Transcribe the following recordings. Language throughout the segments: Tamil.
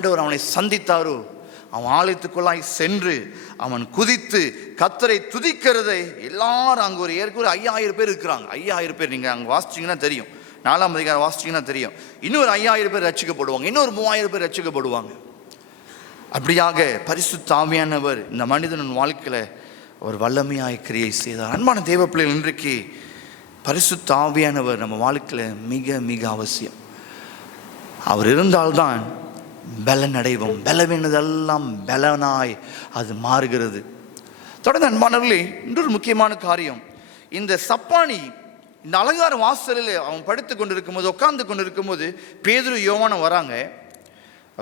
ஆண்டவர் அவனை சந்தித்தாரோ, அவன் ஆலயத்துக்குள்ளாய் சென்று அவன் குதித்து கர்த்தரை துதிக்கிறதை எல்லாரும் அங்கே ஒரு ஏற்கனவே 5000 பேர் இருக்கிறாங்க. 5000 பேர் நீங்கள் அங்கே வாசிச்சிங்கன்னா தெரியும், 4ஆம் அதிகாரம் வாசிச்சிங்கன்னா தெரியும். இன்னொரு 5000 பேர் ரட்சிக்கப்படுவாங்க, இன்னொரு 3000 பேர் ரட்சிக்கப்படுவாங்க. அப்படியாக பரிசுத்த ஆவியானவர் இந்த மனிதனின் வாழ்க்கையில் ஒரு வல்லமையாய் கிரியை செய்தார். அன்பான தேவ பிள்ளைகள், இன்றைக்கு பரிசுத்த ஆவியானவர் நம்ம வாழ்க்கையில் மிக மிக அவசியம். அவர் இருந்தால்தான் பலன் அடைவோம். பலவீனதெல்லாம் பலனாய் அது மாறுகிறது. தொடர்ந்து அன்பானவர்களே, இன்னொரு முக்கியமான காரியம், இந்த சப்பானி இந்த அலங்கார வாசலில் அவன் படுத்து கொண்டிருக்கும் போது, உட்கார்ந்து கொண்டிருக்கும் போது பேதுரு யோவானும் வராங்க.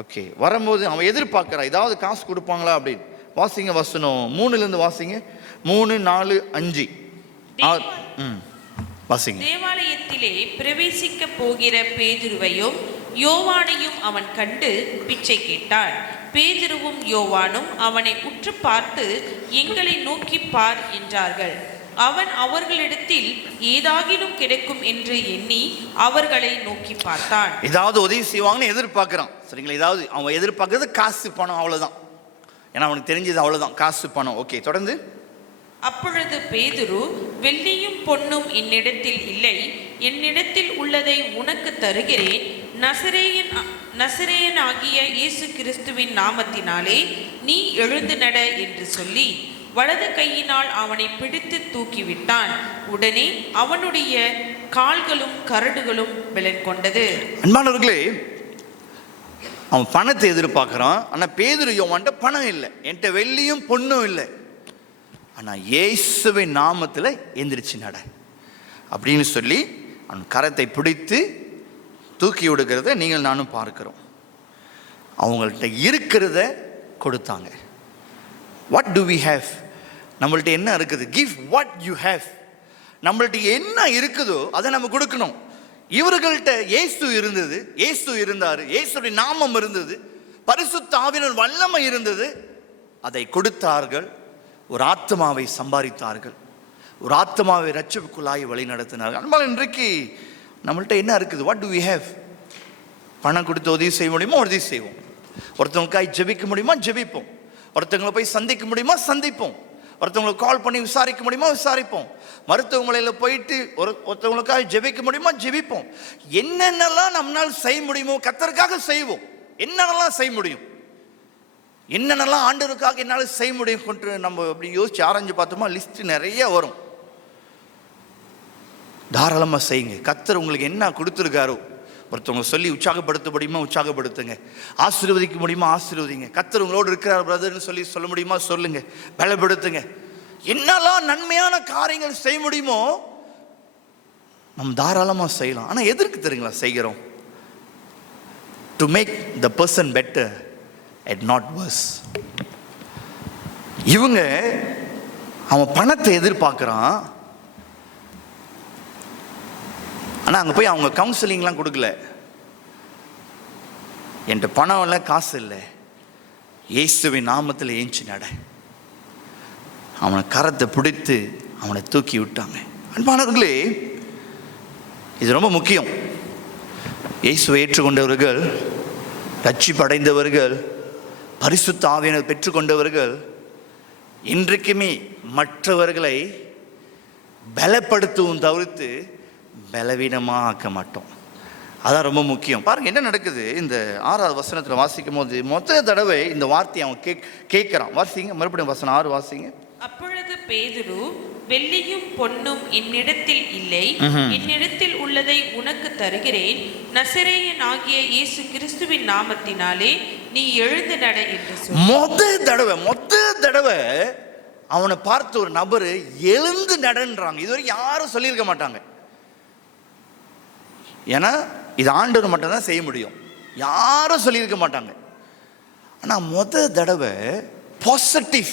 ஓகே, வரும்போது அவன் எதிர்பார்க்கிறான் ஏதாவது காசு கொடுப்பாங்களா அப்படின்னு. வாசிங்க வசனம் 3 வாசிங்க, 3, 4, 5 வாசிங்க. தேவாலயத்திலே பிரவேசிக்க போகிற பேதுருவையும் யோவானையும் அவன் கண்டு பிச்சை கேட்டான். பேதுருவும் யோவானும் அவனை உற்று பார்த்து, எங்களை நோக்கி பார் என்றார்கள். அவன் அவர்களிடத்தில் ஏதாகிலும் கிடைக்கும் என்று எண்ணி அவர்களை நோக்கி பார்த்தான். ஏதாவது உதவி செய்வாங்கன்னு எதிர்பார்க்கிறான். சரிங்களா, ஏதாவது அவன் எதிர்பார்க்கறது காசு பணம், அவ்வளவுதான். ஏன்னா அவனுக்கு தெரிஞ்சது அவ்வளவுதான், காசு பணம். ஓகே, தொடர்ந்து. அப்பொழுது பேதுரு, வெள்ளியும் பொன்னும் என்னிடத்தில் இல்லை, என்னிடத்தில் உள்ளதை உனக்கு தருகிறேன். நசரேயனாகிய இயேசு கிறிஸ்துவின் நாமத்தினாலே நீ எழுந்து நட என்று சொல்லி வலது கையினால் அவனை பிடித்து தூக்கிவிட்டான். உடனே அவனுடைய கால்களும் கரடுகளும் பலன் கொண்டது. அன்பானவர்களே, அவன் பணத்தை எதிர்பார்க்கிறான். ஆனால் பேதுரு யோவான்ட்ட பணம் இல்லை, என்கிட்ட வெள்ளியும் பொண்ணும் இல்லை. ஆனால் இயேசுவின் நாமத்தில் எந்திரிச்சு நட அப்படின்னு சொல்லி அவன் கரத்தை பிடித்து தூக்கி விடுகிறத நீங்கள் நானும் பார்க்கிறோம். அவங்கள்ட்ட இருக்கிறத கொடுத்தாங்க. What do we have? நம்மள்ட்ட என்ன இருக்குது? Give what you have. நம்மள்ட்ட என்ன இருக்குதோ அதை நம்ம கொடுக்கணும். இவர்கள்ட்ட இயேசு இருந்தது, இயேசு இருந்தார், இயேசுடைய நாமம் இருந்தது, பரிசுத்த ஆவியின் வல்லமை இருந்தது. அதை கொடுத்தார்கள். ஒரு ஆத்மாவை சம்பாதித்தார்கள், ஒரு ஆத்மாவை ரட்சிப்புக்குள்ளாய் வழி நடத்தினார்கள். அன்பால் இன்றைக்கு நம்மள்ட்ட என்ன இருக்குது? What do we have? பணம் கொடுத்து உதவி செய்ய முடியுமோ உதவி செய்வோம். ஒருத்தவங்களுக்காய் ஜெபிக்க முடியுமா ஜெபிப்போம். ஒருத்தவங்களை போய் சந்திக்க முடியுமா சந்திப்போம். ஒருத்தவங்களுக்கு கால் பண்ணி விசாரிக்க முடியுமா விசாரிப்போம். மருத்துவமனையில் போயிட்டு ஒருத்தவங்களுக்காக ஜெபிக்க முடியுமா ஜெபிப்போம். என்னென்னலாம் நம்மளால் செய்ய முடியுமோ கர்த்தருக்காக செய்வோம். என்னென்னலாம் செய்ய முடியும், என்னென்னலாம் ஆண்டவருக்காக என்னால் செய்ய முடியும் கொண்டு நம்ம அப்படி யோசிச்சு ஆராய்ஞ்சு பார்த்தோமா லிஸ்ட் நிறைய வரும். தாராளமாக செய்யுங்க. கர்த்தர் உங்களுக்கு என்ன கொடுத்துருக்காரோ, ஒருத்தவங்க சொல்லி உற்சாகப்படுத்த முடியுமா உற்சாகப்படுத்துங்க, ஆசீர்வதிக்க முடியுமா ஆசீர்வதிங்க. கர்த்தர் உங்களோடு இருக்கிறார் பிரதர்னு சொல்ல முடியுமா சொல்லுங்க, பலப்படுத்துங்க. என்னெல்லாம் நன்மையான காரியங்கள் செய்ய முடியுமோ நம்ம தாராளமாக செய்யலாம். ஆனால் எதற்கு தெரியுங்களா செய்கிறோம்? To make the person better and not worse. இவங்க அவன் பணத்தை எதிர்பார்க்கிறான். ஆனால் அங்கே போய் அவங்க கவுன்சிலிங்லாம் கொடுக்கல. என்கிட்ட பணம் இல்லை, காசு இல்லை, இயேசுவின் நாமத்தில் ஏஞ்சி நட. அவனை கரத்தை பிடித்து அவனை தூக்கி விட்டாங்க. அன்பானவர்களே, இது ரொம்ப முக்கியம். இயேசுவை ஏற்றுக்கொண்டவர்கள், ரட்சிப்படைந்தவர்கள், பரிசுத்த ஆவியானவரை பெற்றுக்கொண்டவர்கள் இன்றைக்குமே மற்றவர்களை பலப்படுத்தவும் தவிர்த்து பலவீனமாக ஆக்க மாட்டோம். அதான் ரொம்ப முக்கியம். பாருங்க என்ன நடக்குது. இந்த 6வது வசனத்தில் வாசிக்கும் போது மொத்த தடவை இந்த வார்த்தையை அவன் கேட்கிறான். வாசிங்க மறுபடியும் வசனம் 6 வாசிங்க. அப்பொழுது பேதுரு, வெள்ளியும் பொன்னும் என்னிடத்தில் இல்லை, என்னிடத்தில் உள்ளதை உனக்கு தருகிறேன். நசரேயனாகிய இயேசு கிறிஸ்துவின் நாமத்தினாலே நீ எழுந்து நட என்று சொன்னார். மொத்த தடவை அவனை பார்த்து ஒரு நபர் எழுந்து நடன்றாங்க. இதுவரை யாரும் சொல்லியிருக்க மாட்டாங்க. ஏன்னா இது ஆண்டவர் மட்டும்தான் செய்ய முடியும், யாரும் சொல்லியிருக்க மாட்டாங்க. ஆனால் மொத தடவை பாசிட்டிவ்,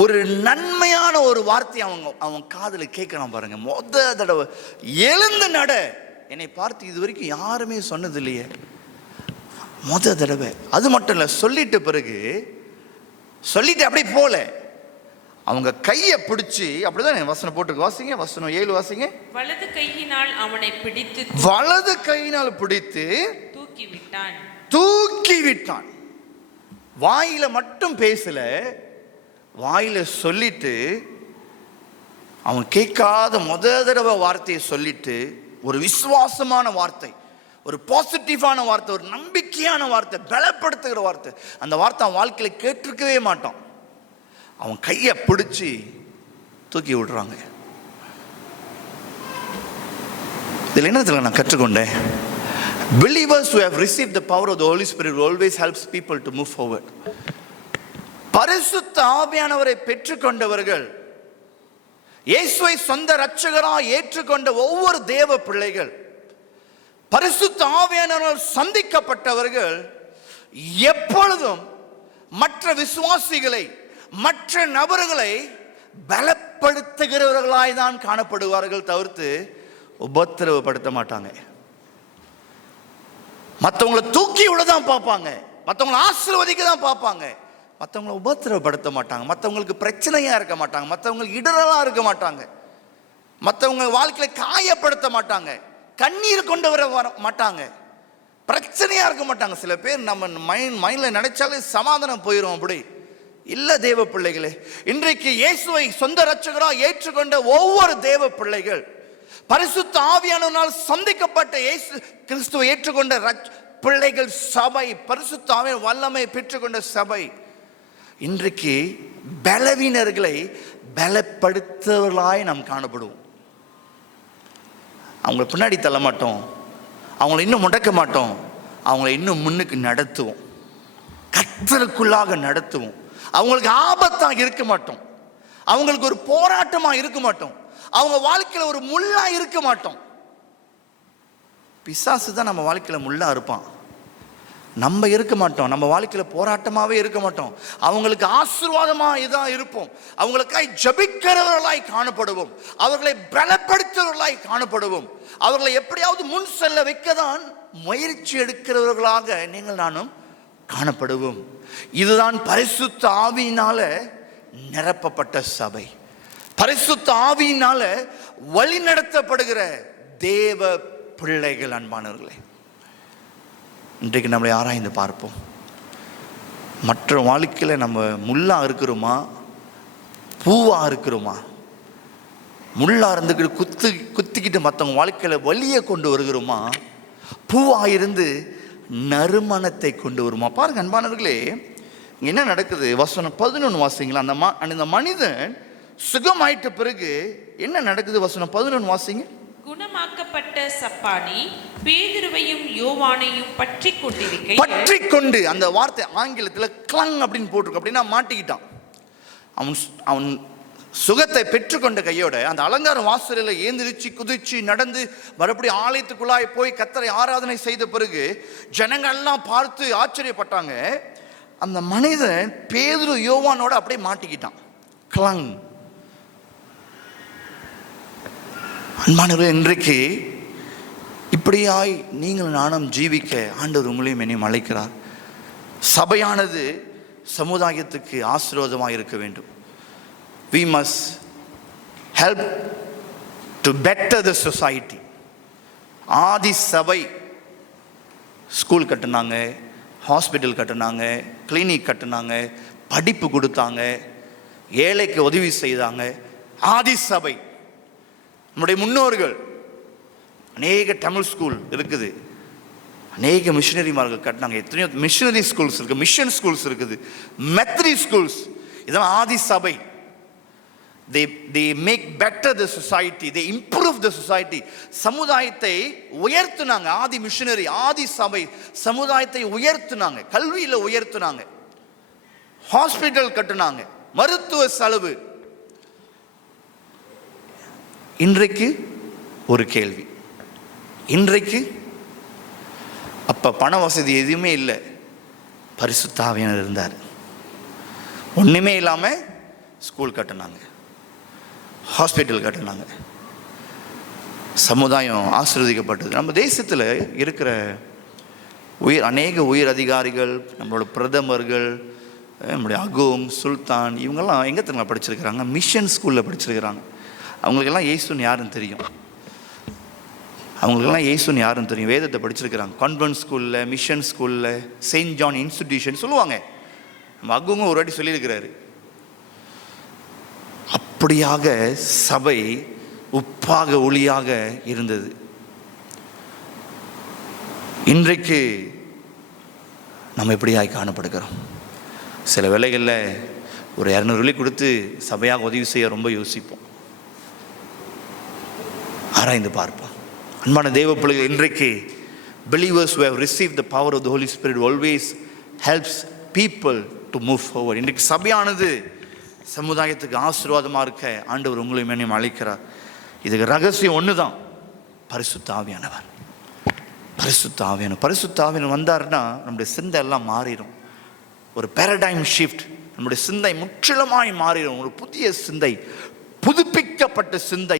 ஒரு நன்மையான ஒரு வார்த்தை அவன் காதில் கேட்கணும். பாருங்க, மொத தடவை எழுந்து நட. என்னை பார்த்து இது வரைக்கும் யாருமே சொன்னது இல்லையே, மொத தடவை. அது மட்டும் இல்லை, சொல்லிட்ட பிறகு சொல்லிட்டு அப்படி போல அவங்க கையை பிடிச்சி அப்படிதான் வசனம் போட்டு வாசிங்க. வசனம் 7 வாசிங்க. வலது கையினால் அவனை பிடித்து வலது கையினால் பிடித்து தூக்கி விட்டான். தூக்கி விட்டான். வாயில மட்டும் பேசல, வாயில சொல்லிட்டு, அவன் கேட்காத தடவை வார்த்தையை சொல்லிட்டு, ஒரு விசுவாசமான வார்த்தை, ஒரு பாசிட்டிவான வார்த்தை, ஒரு நம்பிக்கையான வார்த்தை, பலப்படுத்துகிற வார்த்தை, அந்த வார்த்தை அவன் வாழ்க்கையில கேட்டிருக்கவே மாட்டான். அவன் கையை பிடிச்சி தூக்கி விடுறாங்க. இதில் என்னத்துல நான் கற்றுக்கொண்டேன், believers who have received the power of the Holy Spirit always helps people to move forward. பரிசுத்த ஆவியானவரை பெற்றுக்கொண்டவர்கள், இயேசுவை சொந்த இரட்சகராய் ஏற்றுக்கொண்ட ஒவ்வொரு தேவ பிள்ளைகள், பரிசுத்த ஆவியானவரால் சந்திக்கப்பட்டவர்கள் எப்பொழுதும் மற்ற விசுவாசிகளை, மற்ற நபர்களை பலப்படுத்துகிறவர்களாய் தான் காணப்படுவார்கள், தவிர்த்து உபத்திரவப்படுத்த மாட்டாங்க. மற்றவங்களை தூக்கி விட தான் பார்ப்பாங்க, மற்றவங்களை ஆசீர்வதிக்க தான் பார்ப்பாங்க, மற்றவங்களை உபத்திரவப்படுத்த மாட்டாங்க, மற்றவங்களுக்கு பிரச்சனையா இருக்க மாட்டாங்க, மற்றவங்களுக்கு இடரலா இருக்க மாட்டாங்க, மற்றவங்க வாழ்க்கையில காயப்படுத்த மாட்டாங்க, கண்ணீர் கொண்டு வர மாட்டாங்க, பிரச்சனையா இருக்க மாட்டாங்க. சில பேர் நம்ம மைண்ட்ல நினைச்சாலே சமாதானம் போயிடும். அப்படி இல்ல தேவ பிள்ளைகளே, இன்றைக்கு இயேசுவை சொந்த இரட்சகரா ஏற்றுக்கொண்ட ஒவ்வொரு தேவ பிள்ளைகள், பரிசுத்த ஆவியானவரால் சந்திக்கப்பட்ட இயேசு கிறிஸ்துவை ஏற்றுக்கொண்ட பிள்ளைகள் சபை, பரிசுத்த ஆவியான வல்லமை பெற்றுக்கொண்ட சபை, இன்றைக்கு பலவீனர்களை பலப்படுத்தவர்களாய் நாம் காணப்படுவோம். அவங்களை பின்னாடி தள்ள மாட்டோம், அவங்களை இன்னும் முடக்க மாட்டோம், அவங்களை இன்னும் முன்னுக்கு நடத்துவோம், கர்த்தருக்குள்ளாக நடத்துவோம். அவங்களுக்கு ஆபத்தாக இருக்க மாட்டோம், அவங்களுக்கு ஒரு போராட்டமா இருக்க மாட்டோம், அவங்க வாழ்க்கையில ஒரு முள்ளா இருக்க மாட்டோம். பிசாசு தான் நம்ம வாழ்க்கையில முள்ளா இருப்பான், நம்ம இருக்க மாட்டோம். நம்ம வாழ்க்கையில போராட்டமாவே இருக்க மாட்டோம், அவங்களுக்கு ஆசீர்வாதமா இதான் இருப்போம். அவங்களுக்காய் ஜெபிக்கிறவர்களாய் காணப்படுவோம், அவர்களை பலப்படுத்துவர்களாய் காணப்படுவோம், அவர்களை எப்படியாவது முன் செல்ல வைக்கதான் முயற்சி எடுக்கிறவர்களாக நீங்கள் நானும் காணப்படுவோம். இதுதான் பரிசுத்த ஆவியினால நிரப்பப்பட்ட சபை, பரிசுத்த ஆவியினால வழி நடத்தப்படுகிற தேவ பிள்ளைகள். அன்பானவர்களே, இன்றைக்கு நம்மளை ஆராய்ந்து பார்ப்போம். மற்ற வாழ்க்கையில் நம்ம முள்ளா இருக்கிறோமா, பூவா இருக்கிறோமா? முள்ளா இருந்துக்கிட்டு குத்திக்கிட்டு மற்றவங்க வாழ்க்கையில் வலியை கொண்டு வருகிறோமா, பூவா இருந்து நறுமணத்தை கொண்டு வருமா? பாருங்க அன்பானவர்களே, என்ன நடக்குது? வசனம் 11 வாசிங்களா? அந்த மனிதன் சுகமாயிட்ட பிறகு என்ன நடக்குது? வசனம் 11 வாசிங்க. குணமாக்கப்பட்ட சப்பானி பேதுருவையும் யோவானையும் பற்றி கொண்டு, அந்த வார்த்தை ஆங்கிலத்தில் கிளங் அப்படின்னு போட்டிருக்கு. அப்படின்னா மாட்டிக்கிட்டான். அவன் சுகத்தை பெற்றுக்கொண்ட கையோட அந்த அலங்கார வாசலில் ஏந்திரிச்சு குதிச்சு நடந்து மறுபடியும் ஆலயத்துக்குள்ளாய் போய் கர்த்தரை ஆராதனை செய்த பிறகு ஜனங்கள்லாம் பார்த்து ஆச்சரியப்பட்டாங்க. அந்த மனிதன் பேதுரு யோவானோட அப்படியே மாட்டிக்கிட்டான். கிளங். அன்பானவர்களே, இன்றைக்கு இப்படியாய் நீங்கள் நானும் ஜீவிக்க ஆண்டவர் உங்களையும் என்னையும் அழைக்கிறார். சபையானது சமுதாயத்துக்கு ஆசீர்வாதமாக இருக்க வேண்டும். We must help to better the society. ஆதி சபை ஸ்கூல் கட்டினாங்க, ஹாஸ்பிட்டல் கட்டினாங்க, கிளினிக் கட்டினாங்க, படிப்பு கொடுத்தாங்க, ஏழைக்கு உதவி செய்தாங்க. ஆதி சபை. நம்முடைய முன்னோர்கள் அநேக தமிழ் ஸ்கூல் இருக்குது, அநேக மிஷினரிமார்கள் கட்டினாங்க. எத்தனையோ மிஷினரி ஸ்கூல்ஸ் இருக்குது, மிஷன் ஸ்கூல்ஸ் இருக்குது, மெத்தடி ஸ்கூல்ஸ். இதெல்லாம் ஆதி சபை. They make better the society, they improve the society. சமுதாயத்தை உயர்த்தினாங்க. ஆதி மிஷனரி, ஆதி சபை சமுதாயத்தை உயர்த்தினாங்க, கல்வியில் உயர்த்தினாங்க, ஹாஸ்பிட்டல் கட்டினாங்க, மருத்துவ செலவு. இன்றைக்கு ஒரு கேள்வி, இன்றைக்கு அப்ப பண வசதி எதுவுமே இல்லை, பரிசுத்த ஆவியானவர் இருந்தார். ஒண்ணுமே இல்லாம ஸ்கூல் கட்டினாங்க, ஹாஸ்பிட்டல் கட்டினாங்க, சமுதாயம் ஆசீர்வதிக்கப்பட்டது. நம்ம தேசத்தில் இருக்கிற அநேக உயர் அதிகாரிகள், நம்மளோட பிரதமர்கள், நம்முடைய அகோம் சுல்தான், இவங்கெல்லாம் எங்கே தெரியுமா படிச்சிருக்கிறாங்க? மிஷன் ஸ்கூலில் படிச்சிருக்கிறாங்க. அவங்களுக்கெல்லாம் இயேசுன்னு யாருன்னு தெரியும். அவங்களுக்கெல்லாம் இயேசுன்னு யாருன்னு தெரியும், வேதத்தை படிச்சிருக்கிறாங்க. கான்வென்ட் ஸ்கூலில், மிஷன் ஸ்கூலில், செயின்ட் ஜான் இன்ஸ்டிடியூஷன் சொல்லுவாங்க. நம்ம அக்குங்க ஒரு வாட்டி சொல்லியிருக்கிறாரு. அப்படியாக சபை உப்பாக ஒளியாக இருந்தது. இன்றைக்கு நம்ம எப்படியாய் காணப்படுகிறோம்? சில வேளைகளில் ஒரு 200 வெள்ளி கொடுத்து சபையாக உதவி செய்ய ரொம்ப யோசிப்போம், ஆராய்ந்து பார்ப்போம். அன்பான தேவ பிள்ளைகள், இன்றைக்கு believers who have received the power of the Holy Spirit always helps people to move forward. இன்றைக்கு சபையானது சமுதாயத்துக்கு ஆசீர்வாதமாக இருக்க ஆண்டவர் உங்களையும் என்னையும் அழைக்கிறார். இதுக்கு ரகசியம் ஒன்று தான், பரிசுத்த ஆவியானவர். பரிசுத்த ஆவியானவர் வந்தார்னா நம்முடைய சிந்தை எல்லாம் மாறிடும். ஒரு பேரடைம் ஷிஃப்ட், நம்முடைய சிந்தை முற்றிலுமாய் மாறிடும். ஒரு புதிய சிந்தை, புதுப்பிக்கப்பட்ட சிந்தை